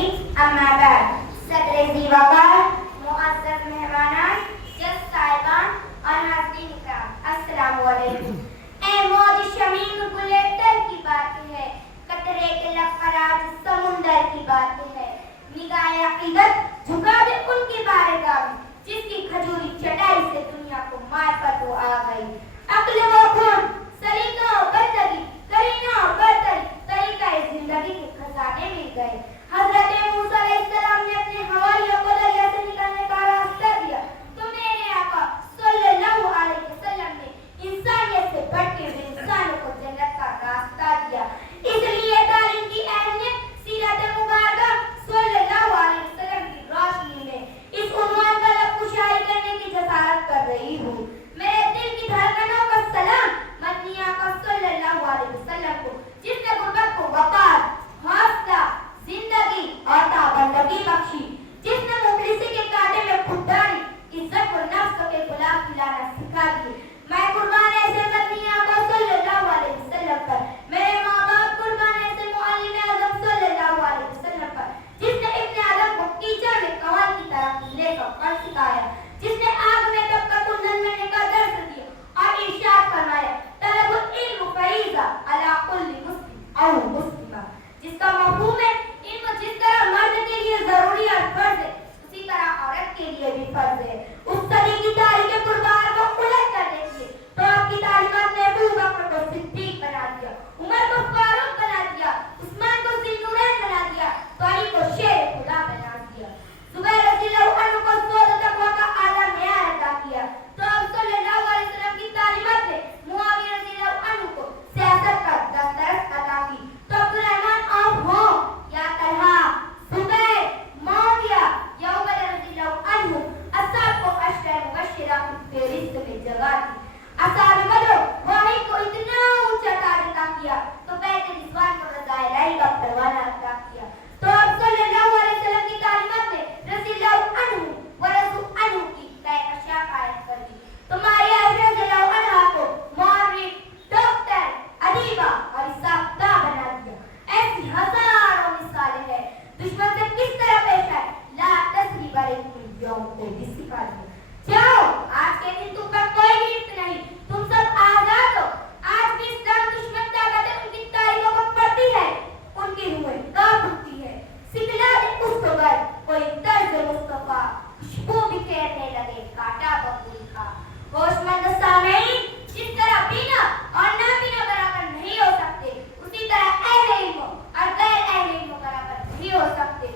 مجید اما بعد صدر زیوقار معزز مہمانان جج صاحبان اور ناظرین کرام السلام علیکم. اے موج شمیم گلے تر کی باتیں ہے, قطرے کے لب فراز سمندر کی باتیں ہے. نگاہ عقیدت جھکا دے ان کی بارگاہ میں جس کی کھجوری چٹائی سے دنیا کو معرفت و آ گئی. عقل و خون, سلیقہ و برتری, کرینہ و برتری, طریقہ زندگی کے خزانے مل گئے. حضرت موسیٰ علیہ السلام نے اپنے حواریوں کو دریا سے نکلنے کا راستہ دیا تو میرے آقا صلی اللہ علیہ وسلم نے انسانیت سے بڑھ کے ہوئے انسانوں کو جنت کا راستہ دیا. اس لیے تعلیم کی اہمیت سیرت مبارکہ صلی اللہ علیہ وسلم کی روشنی میں اس عنوان کا لب کشائی کرنے کی جسارت کر رہی ہوں. میرے دل کی دھڑکنوں کا سلام مدنی آقا صلی اللہ علیہ وسلم کو, جس نے غربت کو وقار, حوصلہ, زندگی اور تابندگی بخشی, جس نے مفلسی کے کانٹے میں خود ڈالی, عزت کو نفس کے گلاب کھلانا سکھا دی. میں قربان ایسے مدنی آقا صلی اللہ علیہ وسلم پر, میرے ماں باپ قربان ایسے معلم اعظم صلی اللہ علیہ وسلم پر, جس نے ابن آدم کو کیچڑ میں کنول کی طرح ملنے کا فن سکھایا, جس نے آگ میں تب کا کندن میں کا درس دیا اور ارشاد فرمایا طلب العلم فریضہ علی کل مسلم او مسلمہ, جس کا مفہوم ہے علم جس طرح مرد کے لیے ضروری اور فرض ہے اسی طرح عورت کے لیے بھی فرض ہے. اس صدی کی تاریخ قربان کو الٹ کر دیتی ہے تو آپ کی تعلیمات نے ابو بکر کو صدیق بنا دیا, عمر کو فاروق بنا دیا, عثمان کو ذی النورین بنا دیا, تو علی کو شیر خدا بنا دیا, زبیر رضی اللہ عنہ کو زہد و تقویٰ کا اعلیٰ معیار عطا کیا, تو آپ صلی اللہ علیہ وسلم کی تعلیمات نے معاویہ رضی اللہ عنہ کو سیاست کا دسترس عطا کی, تو عبدالرحمن آف ہوں یا طلحہ, زبیر, معاویہ یا عمر رضی اللہ عنہ اصحاب کو عشرہ مبشرہ کی فہرست میں جگہ دی. اصحاب بدر وحی کو اتنا اونچا تاج عطا کیا تو بیت رضوان کو رضائے الہی کا پروانہ عطا کیا, تو آپ صلی اللہ علیہ وسلم کی تعلیمات نے رضی اللہ عنہ و رضو عنہ کی اشیاء قائم کر دی. تمہاری عائشہ رضی اللہ عنہ کو مورخ, ڈاکٹر, ادیبہ اور ساختہ بنا دیا. ایسی ہزاروں مثالیں ہیں. دشمن سے کس طرح پیش آئے لا تثریب علیکم اليوم کو بھی سکھا دیا. جاؤ, آج کے دن تم پر کوئی گرفت نہیں, تم سب آزاد ہو. آج بھی اسلام دشمن طاقتیں ان کی تاریخوں کو پڑھتی ہے, ان کی روحیں کانپ اٹھتی ہے. سکھلا دے اس کو گر کوئی طرز مصطفیٰ, خوشبو بکھیرنے لگے کاٹا ببول کا. ہوش مند سامعین, جس طرح بینا اور نابینا برابر نہیں ہو سکتے اسی طرح اہل علم اور غیر اہل علم برابر نہیں ہو سکتے.